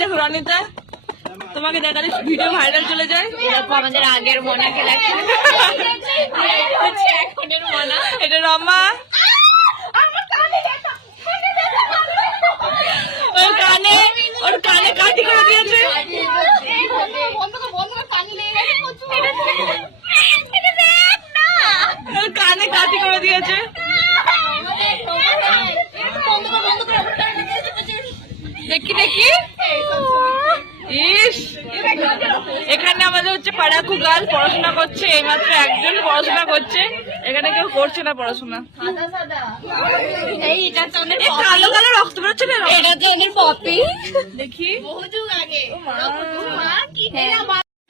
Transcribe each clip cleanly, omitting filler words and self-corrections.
দেখো রনিতা, তোমাকে দেখালে ভিডিও ভাইরাল চলে যায়। এরকম আমাদের আগের মনা খেলা এখনের মনা। এটা রমা, ওর কানে কাঠি করে দিয়েছে। কানে কাঠি করে দিয়েছে। দেখি দেখি, ইস, এখানে আমাদের হচ্ছে পাড়াকু গার্ল পড়াশোনা করছে, এইমাত্র একজন পড়াশোনা করছে, এখানে কেউ করছে না পড়াশোনা। কালো কালো রক্ত বেরোচ্ছে না, এটা তো ওদের পপি। দেখি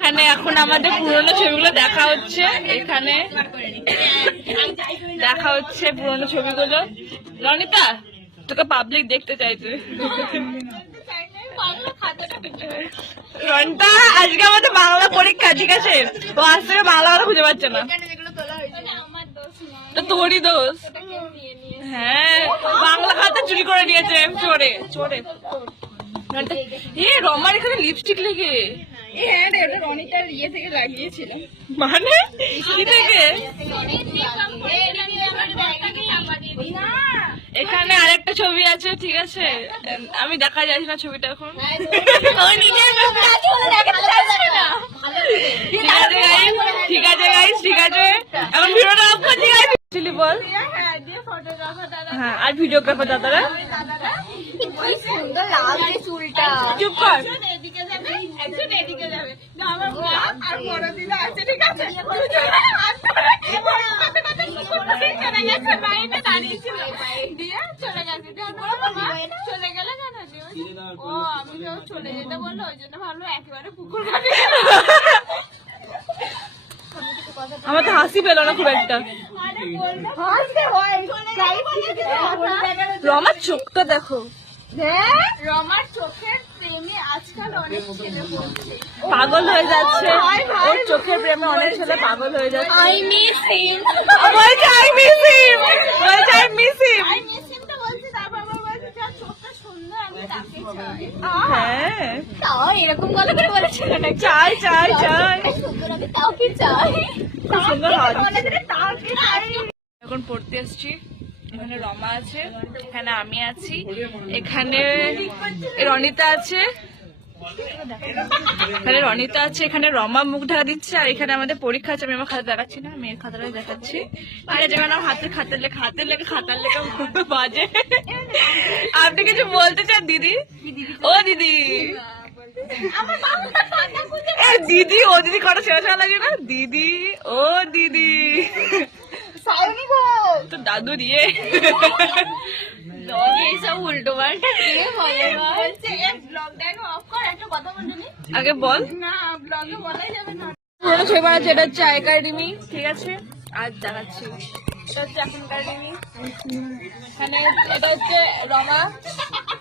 এখানে এখন আমাদের পুরোনো ছবিগুলো দেখা হচ্ছে, এখানে দেখা হচ্ছে পুরোনো ছবিগুলো। রনিতা, তোকে পাবলিক দেখতে চাইছে। রনিতা, আজকে আমাদের বাংলা পরীক্ষা, ঠিক আছে? ও আজ থেকে বাংলা খুঁজে পাচ্ছে না, তো তোরই দোষ। হ্যাঁ, বাংলা খাতা চুরি করে নিয়েছে চোরে চোরে। রমার এখানে লিপস্টিক লেগে, রনিতার ইয়ে থেকে লাগিয়েছিল। মানে কি থেকে? এখানে আরেকটা ছবি আছে, ঠিক আছে? আমি দেখা যাচ্ছি না ছবিটা এখন। ঠিক আছে গাইস, ঠিক আছে, এখন ভিডিওটা অফ করছি গাইস। বল। হ্যাঁ, আর ভিডিওগ্রাফার দাদারা চুপ কর। চলে যেতে বললো, ওই জন্য ভাবলো একেবারে পুকুর ঘাটে। আমার তো হাসি পেল না খুব একটা। রমার চোখটা দেখো, রমার চোখের প্রেমে আজকাল অনেক ছেলে পাগল হয়ে যাচ্ছে, ওর চোখের প্রেমে অনেক ছেলে পাগল হয়ে যাচ্ছে। আই মিস হিম, বলছে আই মিস হিম, বলছে I miss him. I miss হিম তো বলছি, তারপর আবার বলছে যার চোখটা সুন্দর আমি তাকে চাই। হ্যাঁ, তাও এরকম গলা করে বলেছিল না, চাই চাই চাই, সুন্দর আমি তাকে চাই। খুব সুন্দর হয়। এখন পড়তে এসছি, এখানে রমা আছে, এখানে আমি আছি, এখানে রনিতা আছে, এখানে রনিতা আছে, এখানে রমা মুখ ঢাকা দিচ্ছে, আর এখানে আমাদের পরীক্ষা আছে। আমি আমার খাতা দেখাচ্ছি না, মেয়ের খাতাটাই দেখাচ্ছি। ঠিক আছে, কারণ হাতের খাতার লেখা বাজে। আপনি কিছু বলতে চান দিদি? ও দিদি, দিদি, ও দিদি কটা ছেড়া লাগে না, দিদি, ও দিদি, তো দাদু দিয়ে এইসব উল্টো পাল্টা আগে বল। না, ব্লগে বলাই যাবে না। পুরোনো ছবি বানাচ্ছে, এটা হচ্ছে একাডেমি, ঠিক আছে? আজ দেখাচ্ছি, এটা হচ্ছে একাডেমি। এখানে এটা হচ্ছে রমা,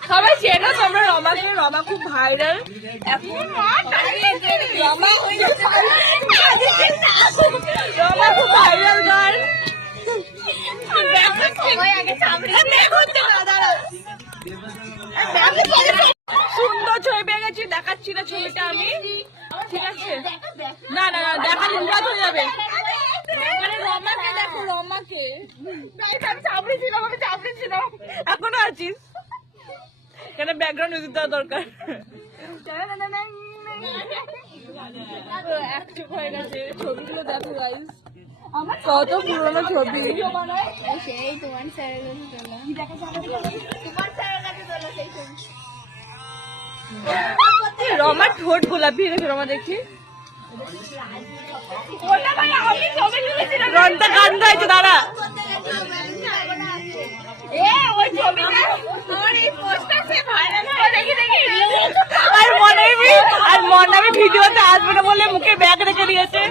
সবাই চেনো তোমরা রমাকে, রমা খুব ভাইরাল এখন। রমা খুব ভাইরাল গার্ল। সুন্দর ছবি পেয়ে গেছি, দেখাচ্ছি না ছবিটা আমি, ঠিক আছে? না না না, দেখালে উড়াত হয়ে যাবে। রমাকে দেখো, রমাকে চাপড়ি ছিল, আমি চাপড়ি ছিল, এখনো আছিস। এখানে ব্যাকগ্রাউন্ড মিউজিক দেওয়া দরকার। এক চোখ হয়ে গেছে, ছবিগুলো দেখো গাইস, কত পুরোনো ছবি। সেই তোমার স্যারের রমার ঠোঁট গোলাপি রেখে, রমা দেখি রনটা কান্দ হয়েছে, দাঁড়া। আর মনে আমি ভিডিওতে আসবে না বলে মুখে ব্যাগ রেখে দিয়েছে।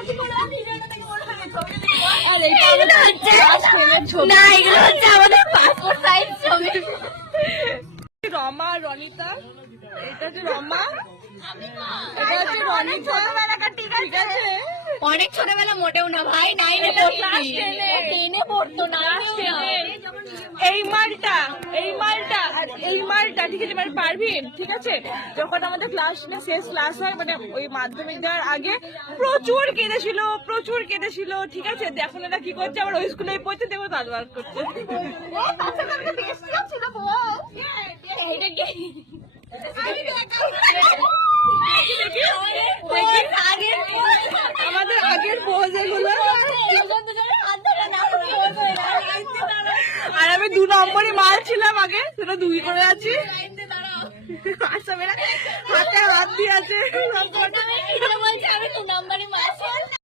রমা, রনিতা, এটা হচ্ছে রমা, এটা হচ্ছে রনিতা, ঠিক আছে? অনেক ছোটবেলা মোটেও না ভাই, 9 10 পড়তো না। এই মালটা এই মালটা ঠিক আছে, মানে পারভিন ঠিক আছে, যখন আমাদের ক্লাস শেষ ক্লাস হয় মানে ওই মাধ্যমিক দেওয়ার আগে প্রচুর কেঁদেছিল ঠিক আছে। এখন এরা কি করছে, আবার ওই স্কুলে পড়ছে, দেখো কাজ বার করছে। আমাদের আগের পোজ এগুলো। আর আমি 2 নম্বরই মাল ছিলাম আগে, সেটা 2 করে আছি। আচ্ছা মেয়েরা হাতে হাত দিয়ে আছে। আমি 2 নম্বরে মাছ